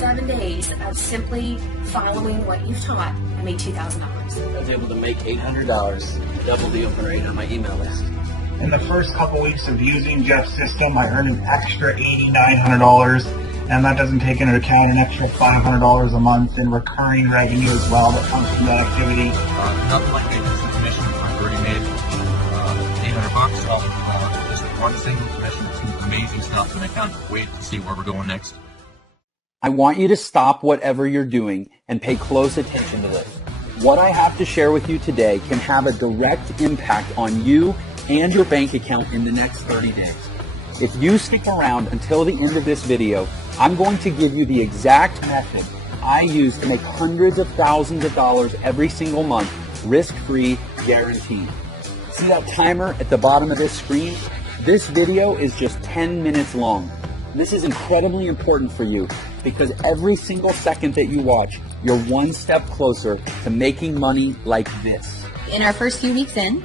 7 days of simply following what you've taught, I made $2,000. I was able to make $800, double the open rate on my email list. In the first couple weeks of using Jeff's system, I earned an extra $8,900, and that doesn't take into account an extra $500 a month in recurring revenue as well that comes from that activity. Nothing like making some commission. I've already made $800 off just one single commission. It's amazing stuff, and I can't wait to see where we're going next. I want you to stop whatever you're doing and pay close attention to this. What I have to share with you today can have a direct impact on you and your bank account in the next 30 days. If you stick around until the end of this video, I'm going to give you the exact method I use to make hundreds of thousands of dollars every single month, risk-free, guaranteed. See that timer at the bottom of this screen? This video is just 10 minutes long. This is incredibly important for you because every single second that you watch, you're one step closer to making money like this. In our first few weeks in,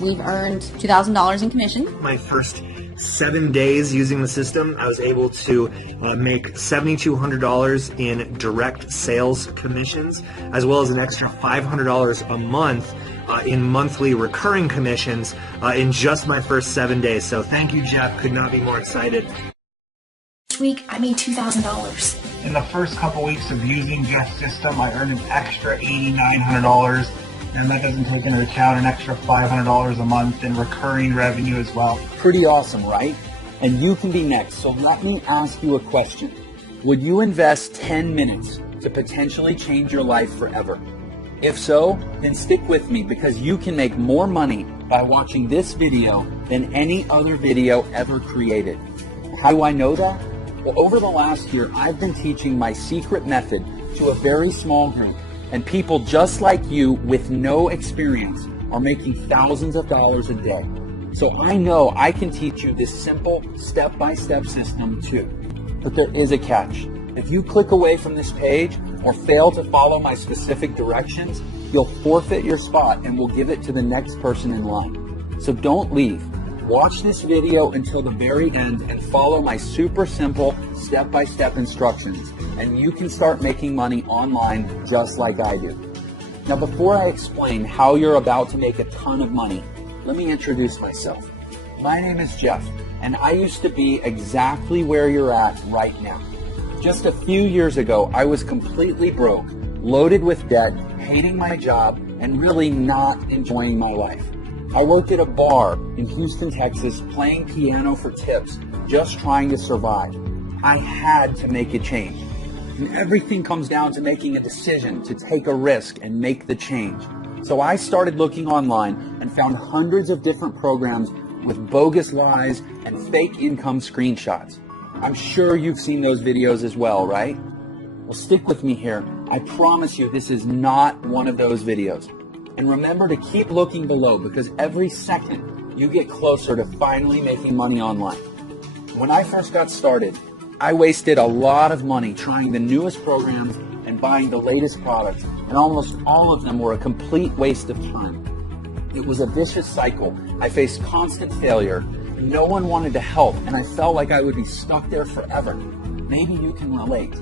we've earned $2,000 in commission. My first 7 days using the system, I was able to make $7,200 in direct sales commissions, as well as an extra $500 a month in monthly recurring commissions in just my first 7 days. So thank you, Jeff. Could not be more excited. This week, I made $2,000. In the first couple weeks of using Jeff's system, I earned an extra $8,900, and that doesn't take into account an extra $500 a month in recurring revenue as well. Pretty awesome, right? And you can be next. So let me ask you a question. Would you invest 10 minutes to potentially change your life forever? If so, then stick with me because you can make more money by watching this video than any other video ever created. How do I know that? Well, over the last year, I've been teaching my secret method to a very small group, and people just like you with no experience are making thousands of dollars a day. So I know I can teach you this simple step-by-step system too. But there is a catch. If you click away from this page or fail to follow my specific directions, you'll forfeit your spot and we'll give it to the next person in line. So don't leave. Watch this video until the very end and follow my super simple step-by-step instructions, and you can start making money online just like I do. Now, before I explain how you're about to make a ton of money, let me introduce myself. My name is Jeff, and I used to be exactly where you're at right now. Just a few years ago, I was completely broke, loaded with debt, hating my job, and really not enjoying my life. I worked at a bar in Houston, Texas, playing piano for tips, just trying to survive. I had to make a change. And everything comes down to making a decision to take a risk and make the change. So I started looking online and found hundreds of different programs with bogus lies and fake income screenshots. I'm sure you've seen those videos as well, right? Well, stick with me here. I promise you this is not one of those videos. And remember to keep looking below because every second you get closer to finally making money online. When I first got started, I wasted a lot of money trying the newest programs and buying the latest products, and almost all of them were a complete waste of time. It was a vicious cycle. I faced constant failure. No one wanted to help, and I felt like I would be stuck there forever. Maybe you can relate.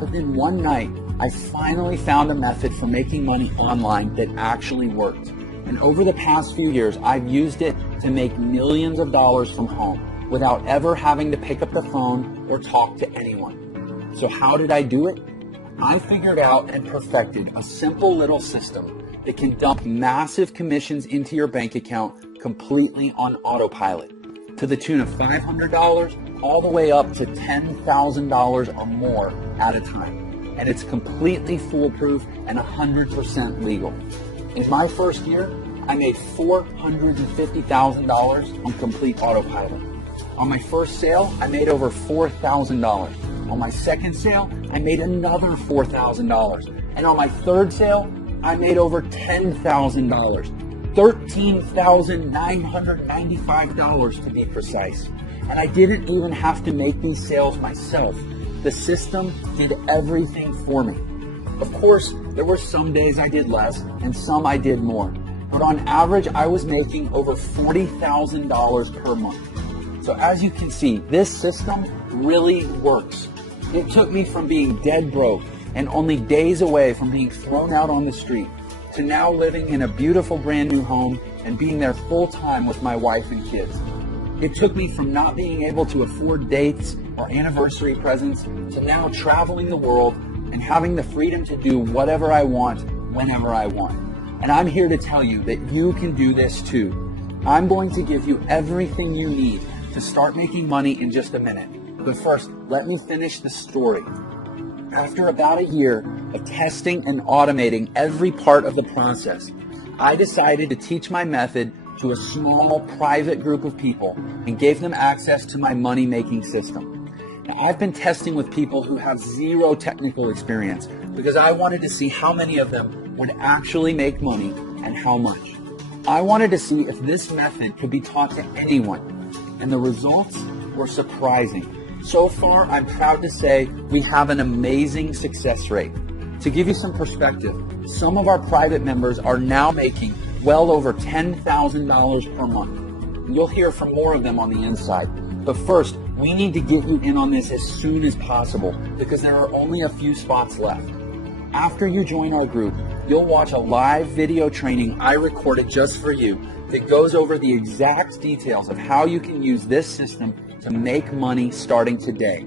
But then one night, I finally found a method for making money online that actually worked. And over the past few years, I've used it to make millions of dollars from home without ever having to pick up the phone or talk to anyone. So how did I do it? I figured out and perfected a simple little system that can dump massive commissions into your bank account completely on autopilot to the tune of $500 all the way up to $10,000 or more at a time. And it's completely foolproof and 100% legal. In my first year, I made $450,000 on complete autopilot. On my first sale, I made over $4,000. On my second sale, I made another $4,000. And on my third sale, I made over $10,000. $13,995 to be precise. And I didn't even have to make these sales myself. The system did everything for me. Of course, there were some days I did less and some I did more. But on average, I was making over $40,000 per month. So as you can see, this system really works. It took me from being dead broke and only days away from being thrown out on the street to now living in a beautiful brand new home and being there full time with my wife and kids. It took me from not being able to afford dates or anniversary presents to now traveling the world and having the freedom to do whatever I want, whenever I want. And I'm here to tell you that you can do this too. I'm going to give you everything you need to start making money in just a minute. But first, let me finish the story. After about a year of testing and automating every part of the process, I decided to teach my method to a small private group of people and gave them access to my money-making system. Now, I've been testing with people who have zero technical experience because I wanted to see how many of them would actually make money and how much. I wanted to see if this method could be taught to anyone, and the results were surprising. So far, I'm proud to say we have an amazing success rate. To give you some perspective, some of our private members are now making well over $10,000 per month. You'll hear from more of them on the inside. But first, we need to get you in on this as soon as possible because there are only a few spots left. After you join our group, you'll watch a live video training I recorded just for you that goes over the exact details of how you can use this system to make money starting today.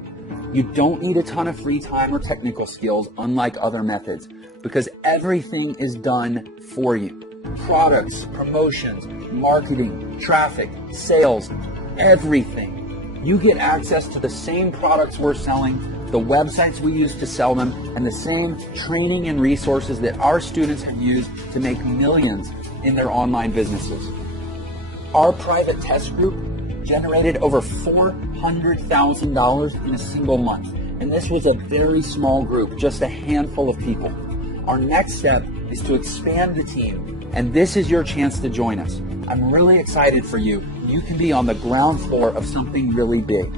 You don't need a ton of free time or technical skills, unlike other methods, because everything is done for you. Products, promotions, marketing, traffic, sales, everything. You get access to the same products we're selling, the websites we use to sell them, and the same training and resources that our students have used to make millions in their online businesses. Our private test group generated over $400,000 in a single month, and this was a very small group, just a handful of people. Our next step is to expand the team, and this is your chance to join us. I'm really excited for you. You can be on the ground floor of something really big.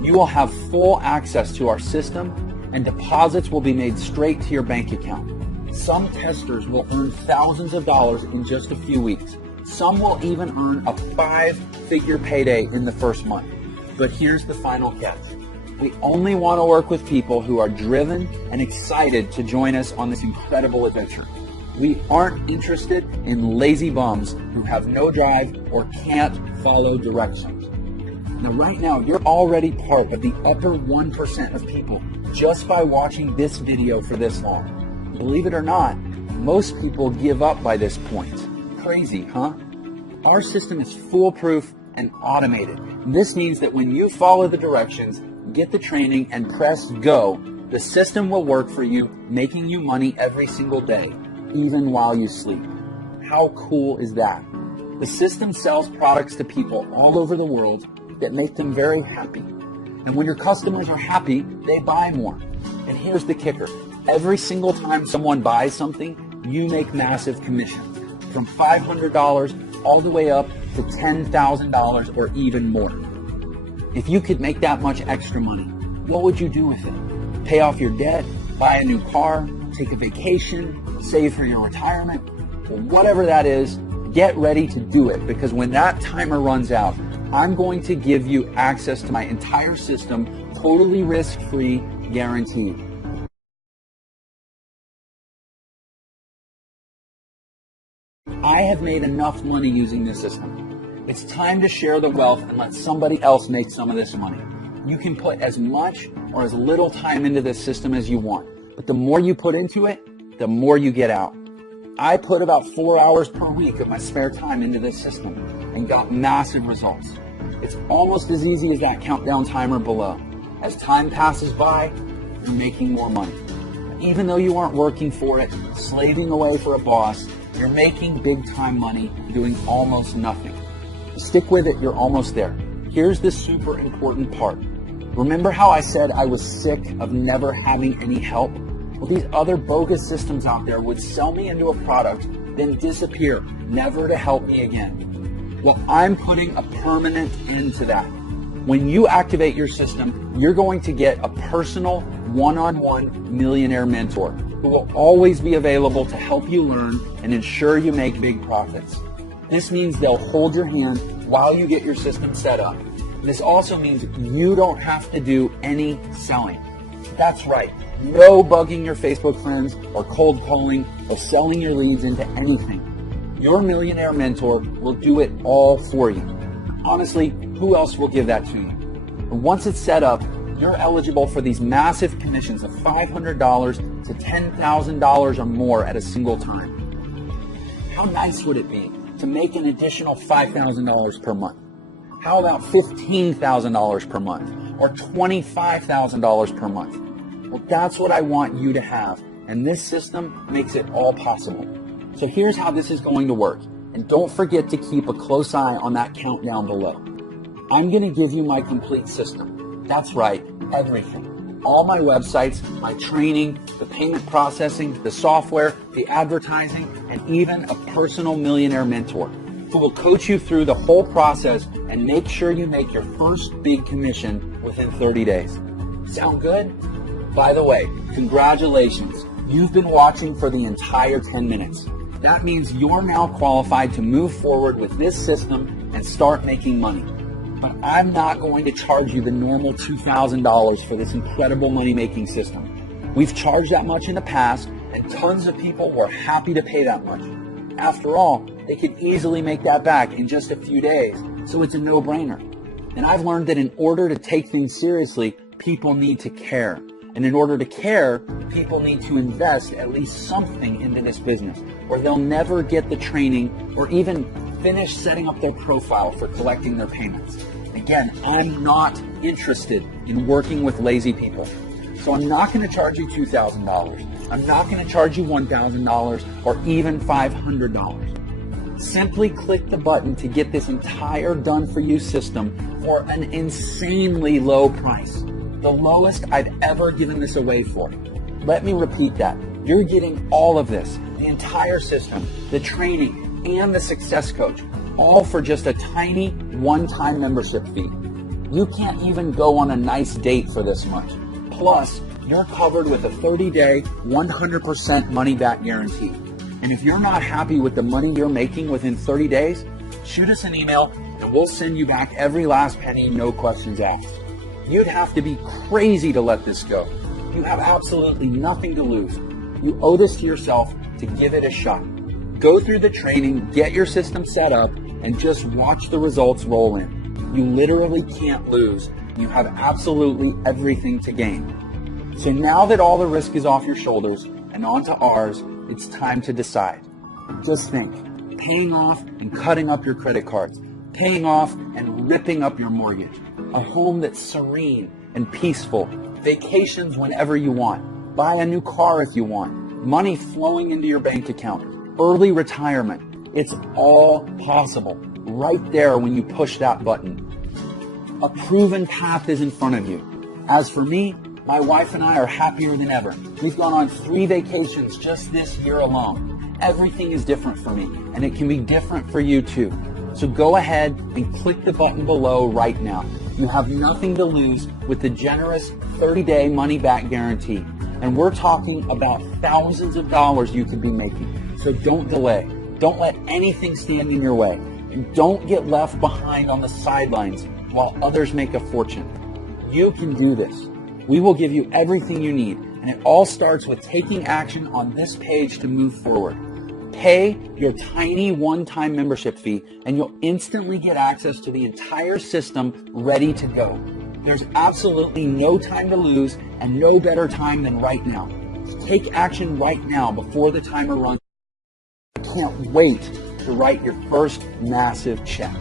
You will have full access to our system, and deposits will be made straight to your bank account. Some testers will earn thousands of dollars in just a few weeks. Some will even earn a 5-figure payday in the first month. But here's the final catch. We only want to work with people who are driven and excited to join us on this incredible adventure. We aren't interested in lazy bums who have no drive or can't follow directions. Now, right now, you're already part of the upper 1% of people just by watching this video for this long. Believe it or not, most people give up by this point. Crazy, huh? Our system is foolproof and automated. This means that when you follow the directions, get the training, and press go, the system will work for you, making you money every single day, even while you sleep. How cool is that? The system sells products to people all over the world that make them very happy. And when your customers are happy, they buy more. And here's the kicker. Every single time someone buys something, you make massive commissions, from $500 all the way up to $10,000 or even more. If you could make that much extra money, what would you do with it? Pay off your debt, buy a new car, take a vacation, save for your retirement? Well, whatever that is, get ready to do it, because when that timer runs out, I'm going to give you access to my entire system, totally risk-free, guaranteed. I have made enough money using this system. It's time to share the wealth and let somebody else make some of this money. You can put as much or as little time into this system as you want, but the more you put into it, the more you get out. I put about 4 hours per week of my spare time into this system and got massive results. It's almost as easy as that countdown timer below. As time passes by, you're making more money. Even though you aren't working for it, slaving away for a boss, you're making big time money doing almost nothing. Stick with it, you're almost there. Here's the super important part. Remember how I said I was sick of never having any help? Well, these other bogus systems out there would sell me into a product, then disappear, never to help me again. Well, I'm putting a permanent end to that. When you activate your system, you're going to get a personal one-on-one millionaire mentor who will always be available to help you learn and ensure you make big profits. This means they'll hold your hand while you get your system set up. This also means you don't have to do any selling. That's right. No bugging your Facebook friends or cold calling or selling your leads into anything. Your millionaire mentor will do it all for you. Honestly, who else will give that to you? And once it's set up, you're eligible for these massive commissions of $500 to $10,000 or more at a single time. How nice would it be to make an additional $5,000 per month? How about $15,000 per month or $25,000 per month? Well, that's what I want you to have, and this system makes it all possible. So here's how this is going to work, and don't forget to keep a close eye on that countdown below. I'm going to give you my complete system. That's right, everything. All my websites, my training, the payment processing, the software, the advertising, and even a personal millionaire mentor who will coach you through the whole process and make sure you make your first big commission within 30 days. Sound good? By the way, congratulations. You've been watching for the entire 10 minutes. That means you're now qualified to move forward with this system and start making money. But I'm not going to charge you the normal $2,000 for this incredible money-making system. We've charged that much in the past, and tons of people were happy to pay that much. After all, they could easily make that back in just a few days, so it's a no-brainer. And I've learned that in order to take things seriously, people need to care. And in order to care, people need to invest at least something into this business, or they'll never get the training or even finish setting up their profile for collecting their payments. Again, I'm not interested in working with lazy people. So I'm not going to charge you $2,000. I'm not going to charge you $1,000 or even $500. Simply click the button to get this entire done-for-you system for an insanely low price. The lowest I've ever given this away for. Let me repeat that. You're getting all of this, the entire system, the training, and the success coach, all for just a tiny one-time membership fee. You can't even go on a nice date for this much. Plus, you're covered with a 30-day, 100% money-back guarantee. And if you're not happy with the money you're making within 30 days, shoot us an email and we'll send you back every last penny, no questions asked. You'd have to be crazy to let this go. You have absolutely nothing to lose. You owe this to yourself to give it a shot. Go through the training, get your system set up, and just watch the results roll in. You literally can't lose. You have absolutely everything to gain. So now that all the risk is off your shoulders and onto ours, it's time to decide. Just think, paying off and cutting up your credit cards, paying off and ripping up your mortgage, a home that's serene and peaceful, vacations whenever you want, buy a new car if you want, money flowing into your bank account, early retirement. It's all possible right there when you push that button. A proven path is in front of you. As for me, my wife and I are happier than ever. We've gone on 3 vacations just this year alone. Everything is different for me, and it can be different for you too. So go ahead and click the button below right now. You have nothing to lose with the generous 30-day money-back guarantee. And we're talking about thousands of dollars you could be making. So don't delay. Don't let anything stand in your way. And don't get left behind on the sidelines while others make a fortune. You can do this. We will give you everything you need. And it all starts with taking action on this page to move forward. Pay your tiny one-time membership fee and you'll instantly get access to the entire system ready to go. There's absolutely no time to lose and no better time than right now. Take action right now before the timer runs. I can't wait to write your first massive check.